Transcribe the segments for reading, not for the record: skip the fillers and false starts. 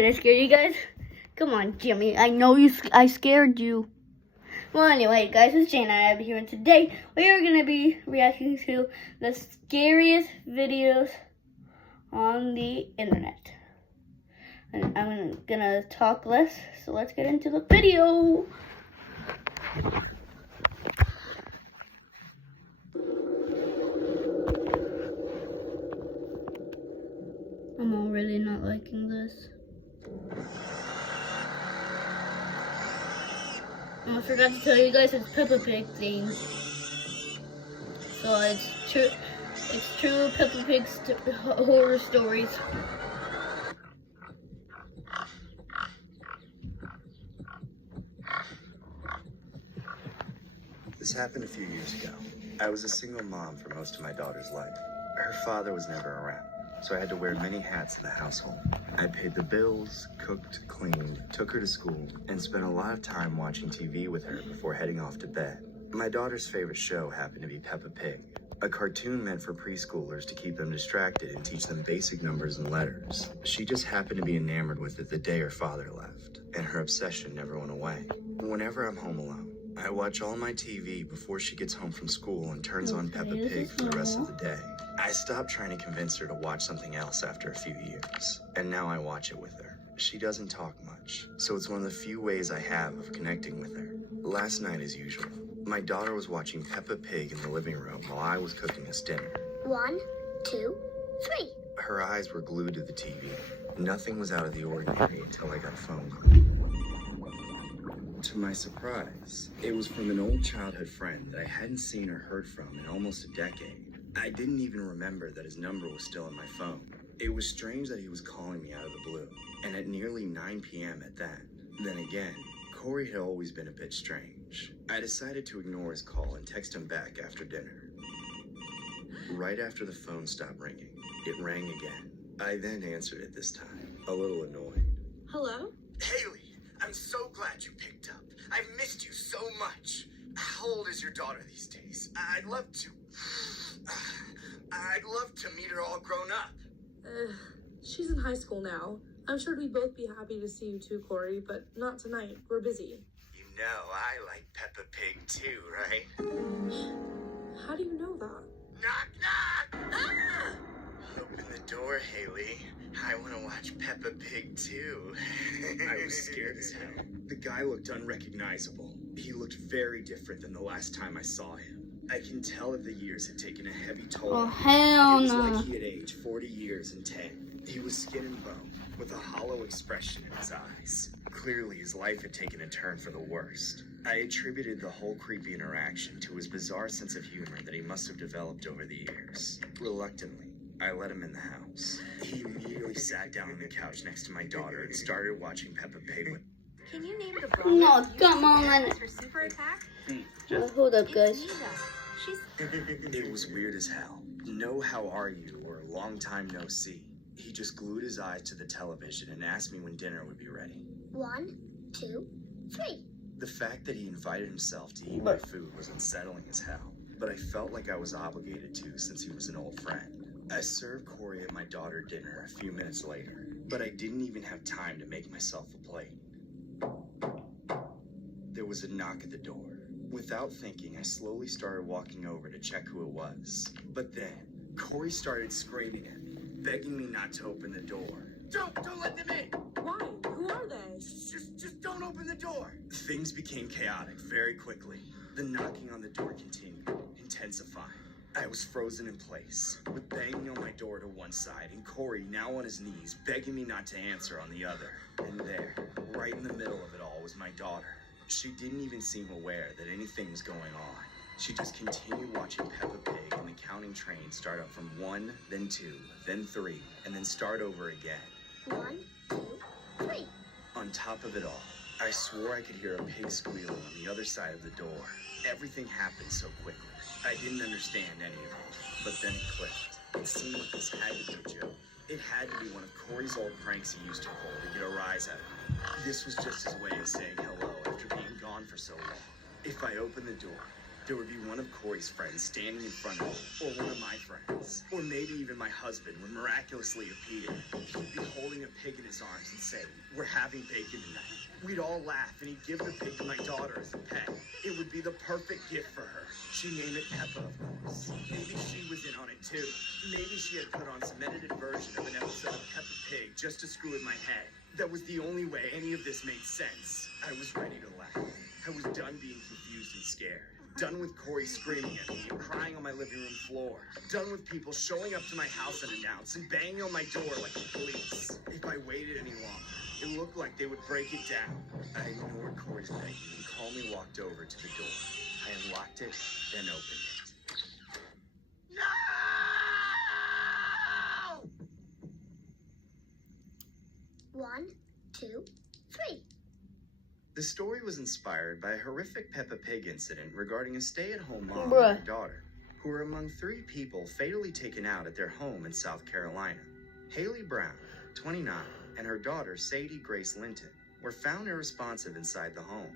Did I scare you guys? Come on, Jimmy. I know I scared you. Well, anyway, guys, it's Jane and I here, and today we are going to be reacting to the scariest videos on the internet. And I'm going to talk less, so let's get into the video. I'm already not liking this. I forgot to tell you guys it's Peppa Pig themed. So it's true Peppa Pig horror stories. This happened a few years ago. I was a single mom for most of my daughter's life. Her father was never around, so I had to wear many hats in the household. I paid the bills, cooked, cleaned, took her to school, and spent a lot of time watching TV with her before heading off to bed. My daughter's favorite show happened to be Peppa Pig, a cartoon meant for preschoolers to keep them distracted and teach them basic numbers and letters. She just happened to be enamored with it the day her father left, and her obsession never went away. Whenever I'm home alone, I watch all my TV before she gets home from school and turns on Peppa Pig for the rest of the day. I stopped trying to convince her to watch something else after a few years, and now I watch it with her. She doesn't talk much, so it's one of the few ways I have of connecting with her. Last night, as usual, my daughter was watching Peppa Pig in the living room while I was cooking us dinner. 1, 2, 3. Her eyes were glued to the TV. Nothing was out of the ordinary until I got a phone call. To my surprise, it was from an old childhood friend that I hadn't seen or heard from in almost a decade. I didn't even remember that his number was still in my phone. It was strange that he was calling me out of the blue, and at nearly 9 p.m. at that. Then again, Corey had always been a bit strange. I decided to ignore his call and text him back after dinner. Right after the phone stopped ringing, it rang again. I then answered it this time, a little annoyed. Hello? Haley! I'm so glad you picked up. I've missed you so much. How old is your daughter these days? I'd love to meet her all grown up. She's in high school now. I'm sure we'd both be happy to see you too, Corey, but not tonight. We're busy. You know I like Peppa Pig too, right? How do you know that? Knock, knock! Ah! Open the door, Haley. I want to watch Peppa Pig too. I was scared as hell. The guy looked unrecognizable. He looked very different than the last time I saw him. I can tell that the years had taken a heavy toll. Oh, hell It was no. like he had aged 40 years and 10. He was skin and bone, with a hollow expression in his eyes. Clearly, his life had taken a turn for the worst. I attributed the whole creepy interaction to his bizarre sense of humor that he must have developed over the years. Reluctantly, I let him in the house. He immediately sat down on the couch next to my daughter and started watching Peppa Pig with... Can you name the No, brawler? come on. Her super attack? Hold up, guys. She's It was weird as hell. No how are you or long time no see. He just glued his eyes to the television and asked me when dinner would be ready. 1, 2, 3. The fact that he invited himself to eat my food was unsettling as hell, but I felt like I was obligated to since he was an old friend. I served Corey and my daughter dinner a few minutes later, but I didn't even have time to make myself a plate. There was a knock at the door. Without thinking, I slowly started walking over to check who it was. But then, Corey started screaming at me, begging me not to open the door. Don't let them in! Why? Who are they? Just don't open the door! Things became chaotic very quickly. The knocking on the door continued, intensifying. I was frozen in place, with banging on my door to one side and Corey now on his knees, begging me not to answer on the other. And there, right in the middle of it all, was my daughter. She didn't even seem aware that anything was going on. She just continued watching Peppa Pig and the counting train start up from 1, then 2, then 3, and then start over again. 1, 2, 3. On top of it all, I swore I could hear a pig squealing on the other side of the door. Everything happened so quickly. I didn't understand any of it, but then it clicked. It seemed like this had to be a joke. It had to be one of Corey's old pranks he used to pull to get a rise out of me. This was just his way of saying hello after being gone for so long. If I opened the door, there would be one of Corey's friends standing in front of me, or one of my friends, or maybe even my husband would miraculously appear. He'd be holding a pig in his arms and say, "We're having bacon tonight." We'd all laugh, and he'd give the pig to my daughter as a pet. It would be the perfect gift for her. She'd name it Peppa, of course. Maybe she was in on it too. Maybe she had put on some edited version of an episode of Peppa Pig just to screw with my head. That was the only way any of this made sense. I was ready to laugh. I was done being confused and scared. Done with Corey screaming at me and crying on my living room floor. Done with people showing up to my house unannounced and banging on my door like the police. If I waited any longer, it looked like they would break it down. I ignored Corey's begging and calmly walked over to the door. I unlocked it, then opened it. No! 1, 2, 3. The story was inspired by a horrific Peppa Pig incident regarding a stay-at-home mom Bruh. and her daughter, who were among 3 people fatally taken out at their home in South Carolina. Haley Brown, 29, and her daughter, Sadie Grace Linton, were found unresponsive inside the home.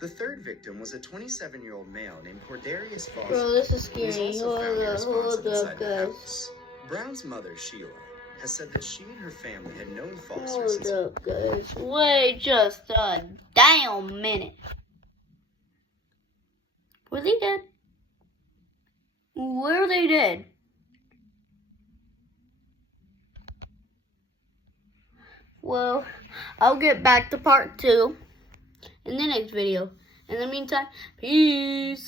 The third victim was a 27-year-old male named Cordarius Foster, Bro, this is who was scary. also found unresponsive Hold up, inside the guys. house. Brown's mother, Sheila, has said that she and her family had known Foster Hold since up, guys. Wait just a damn minute. Were they dead? Were they dead? Well, I'll get back to part 2 in the next video. In the meantime, peace.